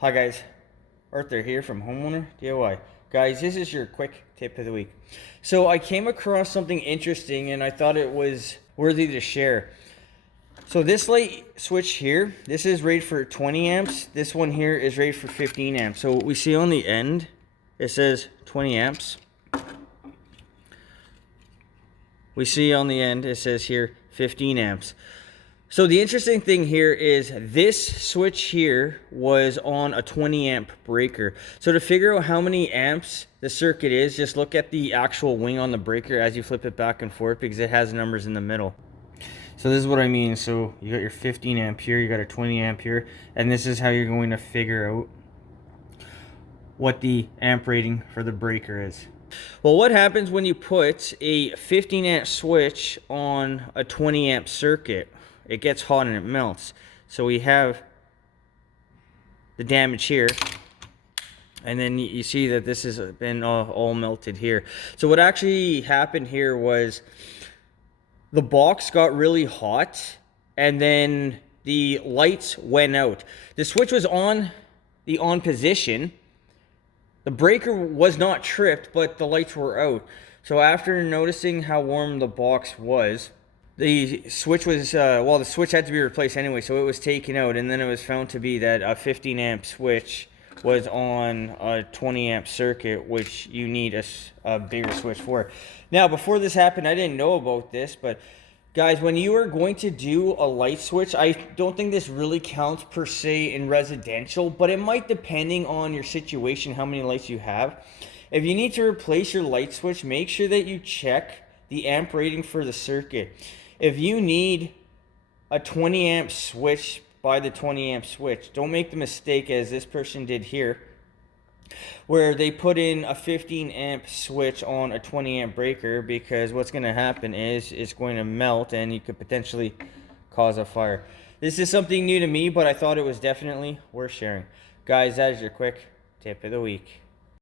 Hi guys, Arthur here from Homeowner DIY. Guys, this is your quick tip of the week. So I came across something interesting and I thought it was worthy to share. So this light switch here, this is rated for 20 amps. This one here is rated for 15 amps. So what we see on the end, it says 20 amps. We see on the end, it says here 15 amps. So the interesting thing here is this switch here was on a 20 amp breaker. So to figure out how many amps the circuit is, just look at the actual wing on the breaker as you flip it back and forth because it has numbers in the middle. So this is what I mean. So you got your 15 amp here, you got a 20 amp here, and this is how you're going to figure out what the amp rating for the breaker is. Well, what happens when you put a 15 amp switch on a 20 amp circuit? It gets hot and it melts. So we have the damage here, and then you see that this has been all melted here. So what actually happened here was the box got really hot and then the lights went out. The switch was on the on position. The breaker was not tripped, but the lights were out. So after noticing how warm the box was, the switch was, the switch had to be replaced anyway, so it was taken out, and then it was found to be that a 15 amp switch was on a 20 amp circuit, which you need a bigger switch for. Now, before this happened, I didn't know about this, but guys, when you are going to do a light switch, I don't think this really counts per se in residential, but it might depending on your situation, how many lights you have. If you need to replace your light switch, make sure that you check the amp rating for the circuit. If you need a 20 amp switch, buy the 20 amp switch. Don't make the mistake as this person did here, where they put in a 15 amp switch on a 20 amp breaker, because what's going to happen is it's going to melt and you could potentially cause a fire. This is something new to me, but I thought it was definitely worth sharing. Guys, that is your quick tip of the week.